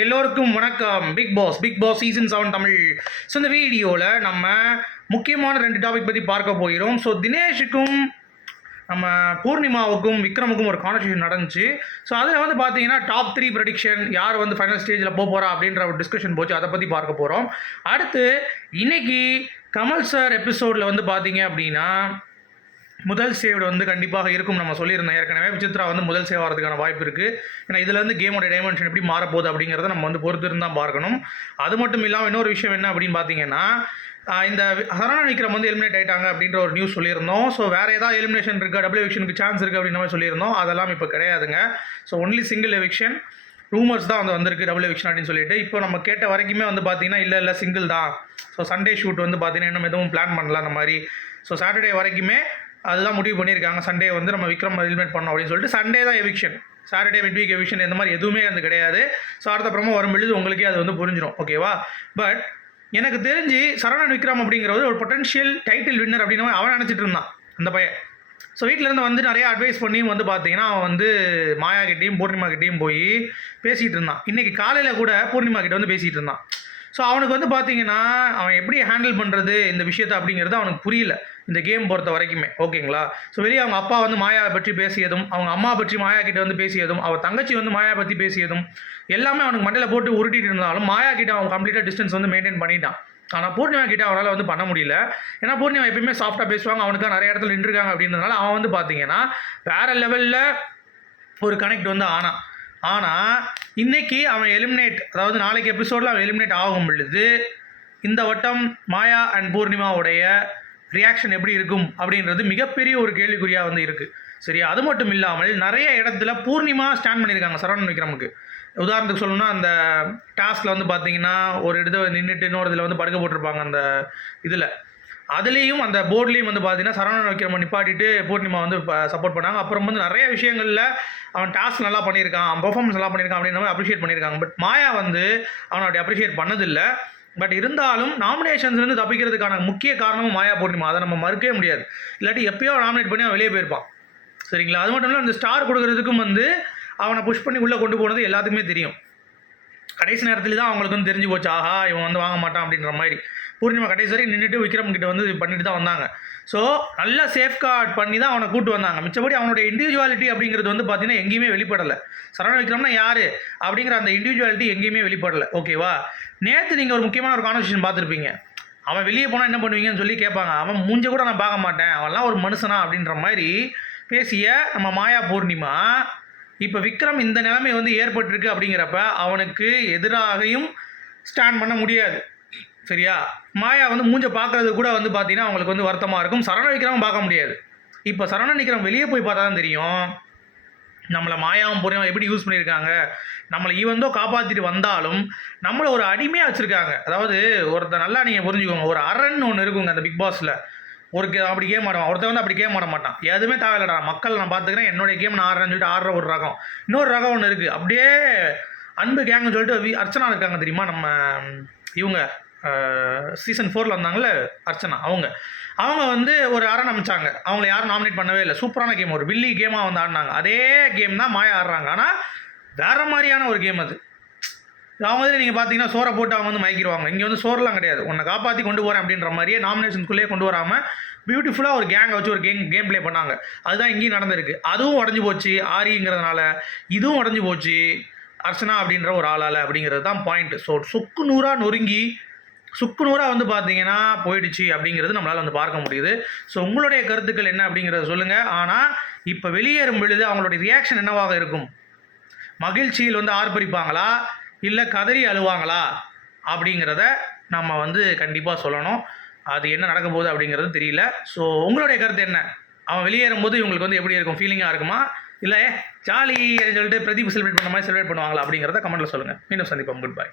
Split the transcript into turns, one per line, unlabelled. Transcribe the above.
எல்லோருக்கும் வணக்கம். Bigg Boss Bigg Boss season seven Tamil. So இந்த வீடியோவில் நம்ம முக்கியமான ரெண்டு டாபிக் பற்றி பார்க்க போகிறோம். ஸோ தினேஷுக்கும் நம்ம பூர்ணிமாவுக்கும் விக்ரமுக்கும் ஒரு கான்வர்சேஷன் நடந்துச்சு. ஸோ அதில் வந்து பார்த்தீங்கன்னா டாப் த்ரீ ப்ரெடிக்ஷன் யார் வந்து ஃபைனல் ஸ்டேஜில் போக போகிறா அப்படின்ற ஒரு டிஸ்கஷன் போச்சு. அதை பற்றி பார்க்க போகிறோம் அடுத்து இன்னைக்கு கமல் சார் எபிசோடில் வந்து பார்த்தீங்க அப்படின்னா முதல் சேவ்டு வந்து கண்டிப்பாக இருக்கும் நம்ம சொல்லியிருந்தோம் ஏற்கனவே விசித்ரா வந்து முதல் சேவ் ஆகிறதுக்கான வாய்ப்பு இருக்குது ஏன்னா இதுலேருந்து கேமோட டைமென்ஷன் எப்படி மாறப்போகுது அப்படிங்கிறத நம்ம வந்து பொறுத்து தான் பார்க்கணும். அது மட்டும் இல்லாமல் இன்னொரு விஷயம் என்ன அப்படின்னு பார்த்தீங்கன்னா இந்த சரண விக்ரம் வந்து எலிமினேட் ஆகிட்டாங்க அப்படின்ற ஒரு நியூஸ் சொல்லியிருந்தோம். ஸோ வேறு ஏதாவது எலிமினேஷன் இருக்குது டபுள் எவிக்ஷனுக்கு சான்ஸ் இருக்குது அப்படின்ற மாதிரி சொல்லியிருந்தோம். அதெல்லாம் இப்போ கிடையாதுங்க. So only single eviction rumours தான் வந்து வந்திருக்கு டபுள் எவிக்ஷன் அப்படின்னு சொல்லிட்டு. இப்போ நம்ம கேட்ட வரைக்குமே வந்து பார்த்தீங்கன்னா இல்லை இல்லை சிங்கிள் தான். ஸோ சண்டே ஷூட் வந்து பார்த்தீங்கன்னா இன்னும் எதுவும் பிளான் பண்ணல அந்த மாதிரி. ஸோ சாட்டர்டே வரைக்குமே அதுதான் முடிவு பண்ணியிருக்காங்க. சண்டே வந்து நம்ம விக்ரம் எலிமினேட் பண்ணோம் அப்படின்னு சொல்லிட்டு சண்டே தான் eviction Saturday mid week eviction இந்த மாதிரி எதுவுமே அது கிடையாது. ஸோ அடுத்த அப்புறமா வரும்பொழுது உங்களுக்கே அது வந்து புரிஞ்சிடும் ஓகேவா பட் எனக்கு தெரிஞ்சு சரவணன் விக்ரம் அப்படிங்கிறவர் ஒரு பொட்டன்ஷியல் டைட்டில் வின்னர் அப்படின்னு அவன் நினச்சிட்டு இருந்தான் அந்த பையன். ஸோ வீட்டிலேருந்து வந்து நிறைய அட்வைஸ் பண்ணியும் வந்து பார்த்தீங்கன்னா அவன் வந்து மாயா கிட்டேயும் பூர்ணிமா கிட்டேயும் போய் பேசிகிட்டு இருந்தான். இன்றைக்கி காலையில் கூட பூர்ணிமா கிட்ட வந்து பேசிகிட்டு இருந்தான். ஸோ அவனுக்கு வந்து பார்த்தீங்கன்னா அவன் எப்படி ஹேண்டில் பண்ணுறது இந்த விஷயத்தை அப்படிங்கிறது அவனுக்கு புரியல. இந்த கேம் பொறுத்த வரைக்குமே. ஓகேங்களா ஸோ வெளியே அவங்க அப்பா வந்து மாயாவை பற்றி பேசியதும் அவங்க அம்மா பற்றி மாயா கிட்ட வந்து பேசியதும் அவள் தங்கச்சி வந்து மாயா பற்றி பேசியதும் எல்லாமே அவனுக்கு மண்டையில் போட்டு உருட்டிட்டு இருந்தாலும் மாயா கிட்ட அவன் கம்ப்ளீட்டாக டிஸ்டன்ஸ் வந்து மெயின்டைன் பண்ணிட்டான். ஆனால் பூர்ணிமா கிட்ட அவனால் வந்து பண்ண முடியல. ஏன்னா பூர்ணிமா எப்பயுமே சாஃப்டாக பேசுவாங்க அவனுக்கு நிறைய இடத்துல நின்றுருக்காங்க அப்படின்றதுனால அவன் வந்து பார்த்தீங்கன்னா வேற லெவலில் ஒரு கனெக்ட் வந்து ஆனான். ஆனால் இன்னைக்கு அவன் எலிமினேட் அதாவது நாளைக்கு எபிசோடில் அவன் எலிமினேட் ஆகும் பொழுது இந்த வட்டம் மாயா அண்ட் பூர்ணிமாவுடைய ரியாக்ஷன் எப்படி இருக்கும் அப்படின்றது மிகப்பெரிய ஒரு கேள்விக்குறியாக வந்து இருக்குது சரியா? அது மட்டும் இல்லாமல் நிறைய இடத்துல பூர்ணிமா ஸ்டாண்ட் பண்ணியிருக்காங்க சரவணன் விக்ரமுக்கு. உதாரணத்துக்கு சொல்லணும்னா அந்த டாஸ்கில் வந்து பார்த்தீங்கன்னா ஒரு இடத்துல நின்றுட்டு இன்னொரு இதில் வந்து படுக்க போட்டிருப்பாங்க அந்த இதில். அதுலேயும் அந்த போர்ட்லேயும் வந்து பார்த்தீங்கன்னா சரவணன் விக்ரம நிப்பாட்டிட்டு பூர்ணிமா வந்து சப்போர்ட் பண்ணாங்க. அப்புறம் வந்து நிறைய விஷயங்களில் அவன் டாஸ்க் நல்லா பண்ணியிருக்கான் அவன் பர்ஃபார்மன்ஸ் நல்லா பண்ணியிருக்கான் அப்படின்ற மாதிரி அப்ரிஷியேட் பண்ணியிருக்காங்க. பட் மாயா வந்து அவனை அப்படி அப்ரிஷியேட் பண்ணதில்லை. பட் இருந்தாலும் நாமினேஷன்ஸ்லேருந்து தப்பிக்கிறதுக்கான முக்கிய காரணமும் மாயா பூர்ணிமா. அதை நம்ம மறுக்கவே முடியாது. இல்லாட்டி எப்பயோ நாமினேட் பண்ணி அவன் வெளியே போயிருப்பான். சரிங்களா? அது மட்டும் இல்லை அந்த ஸ்டார் கொடுக்கறதுக்கும் வந்து அவனை புஷ் பண்ணி உள்ளே கொண்டு போனது எல்லாத்துக்குமே தெரியும். கடைசி நேரத்தில் தான் அவங்களுக்கு வந்து தெரிஞ்சு போச்சு ஆஹா இவன் வந்து வாங்க மாட்டான் அப்படின்ற மாதிரி. பூர்ணிமா கடைசி வரைக்கும் நின்றுட்டு விக்ரம் கிட்ட வந்து பண்ணிட்டு தான் வந்தாங்க. ஸோ நல்லா சேஃப்கார்ட் பண்ணி தான் அவனை கூட்டு வந்தாங்க. மிச்சபடி அவனுடைய இண்டிவிஜுவாலிட்டி அப்படிங்கிறது வந்து பார்த்தீங்கன்னா எங்கேயுமே வெளிப்படலை. சரவண விக்ரம்னா யார்? அப்படிங்கிற அந்த இண்டிவிஜுவாலிட்டி எங்கேயுமே வெளிப்படலை. ஓகேவா நேற்று நீங்கள் ஒரு முக்கியமான ஒரு கான்வர்சேஷன் பார்த்துருப்பீங்க. அவன் வெளியே போனால் என்ன பண்ணுவீங்கன்னு சொல்லி கேட்பாங்க. அவன் மூஞ்ச கூட நான் பார்க்க மாட்டேன். அவன்லாம் ஒரு மனுஷனா அப்படின்ற மாதிரி பேசிய நம்ம மாயா பூர்ணிமா இப்போ விக்ரம் இந்த நிலைமை வந்து ஏற்பட்டிருக்கு அப்படிங்கிறப்ப அவனுக்கு எதிராகையும் ஸ்டாண்ட் பண்ண முடியாது. சரியா? மாயா வந்து மூஞ்ச பார்க்கறது கூட வந்து பார்த்தீங்கன்னா அவங்களுக்கு வந்து வருத்தமாக இருக்கும். சரண விக்ரமும் பார்க்க முடியாது. இப்போ சரண விக்ரம் வெளியே போய் பார்த்தா தான் தெரியும். நம்மளை மாயாவும் புரியும் எப்படி யூஸ் பண்ணியிருக்காங்க? நம்மளை ஈவந்தோ காப்பாற்றிட்டு வந்தாலும் நம்மளை ஒரு அடிமையாக வச்சுருக்காங்க. அதாவது ஒருத்தர் நல்லா நீங்கள் புரிஞ்சுக்கோங்க. ஒரு அரண் ஒன்று இருக்குங்க அந்த பிக் பாஸில். ஒரு கே அப்படி கேம் ஆடுவான். ஒருத்தன் வந்து அப்படி கேம் ஆட மாட்டான். எதுவுமே தேவையில்லடா. மக்கள் நான் பார்த்துக்கிறேன். என்னுடைய கேம் நான் ஆடுறேன்னு சொல்லிட்டு ஆடுற ஒரு ரகம். இன்னொரு ரகம் ஒன்று இருக்குது அப்படியே அன்பு கேங்னு சொல்லிட்டு வி அர்ச்சனா இருக்காங்க தெரியுமா? நம்ம இவங்க சீசன் ஃபோரில் வந்தாங்கல்ல? அர்ச்சனா அவங்க. அவங்க வந்து ஒரு அரண் அமைச்சாங்க. அவங்கள யாரும் நாமினேட் பண்ணவே இல்லை. சூப்பரான கேம் ஒரு வில்லி கேமாக வந்து ஆடினாங்க. அதே கேம் தான் மாயா ஆடுறாங்க. ஆனால் வேற மாதிரியான ஒரு கேம் அது. அவங்க வந்து நீங்கள் பார்த்தீங்கன்னா சோரை போட்டு அவங்க வந்து மயக்கிடுவாங்க. இங்கே வந்து சோறுலாம் கிடையாது. உன்னை காப்பாற்றி கொண்டு போகிறேன் அப்படின்ற மாதிரியே நாமினேஷனுக்குள்ளேயே கொண்டு வராமல் பியூட்டிஃபுல்லாக ஒரு கேங்கை வச்சு ஒரு கேம் கேம் ப்ளே பண்ணாங்க. அதுதான் இங்கேயும் நடந்திருக்கு. அதுவும் உடஞ்சி போச்சு. ஆரிங்கிறதுனால இதுவும் உடஞ்சி போச்சு. அர்ச்சனா அப்படின்ற ஒரு ஆளால் அப்படிங்கிறது தான் பாயிண்ட் ஸோ சுக்கு நூறாக நொறுங்கி சுக்கு நூறாக வந்து பார்த்தீங்கன்னா போயிடுச்சு அப்படிங்கிறது நம்மளால் வந்து பார்க்க முடியுது. ஸோ உங்களுடைய கருத்துக்கள் என்ன அப்படிங்கிறத சொல்லுங்கள் ஆனால் இப்போ வெளியேறும் பொழுது அவங்களுடைய ரியாக்ஷன் என்னவாக இருக்கும்? மகிழ்ச்சியில் வந்து ஆர்ப்பரிப்பாங்களா? இல்லை கதறி அழுவாங்களா? அப்படிங்கிறத நம்ம வந்து கண்டிப்பாக சொல்லணும். அது என்ன நடக்க போகுது அப்படிங்கிறது தெரியல. ஸோ உங்களுடைய கருத்து என்ன? அவன் வெளியேறும்போது இவங்களுக்கு வந்து எப்படி இருக்கும்? ஃபீலிங்காக இருக்குமா? இல்லை ஜாலி சொல்லிட்டு பிரதீப் செலிப்ரேட் பண்ண மாதிரி செலிப்ரேட் பண்ணுவாங்களா அப்படிங்கிறத கமெண்ட்டில் சொல்லுங்கள் மீண்டும் சந்திப்போம். Good bye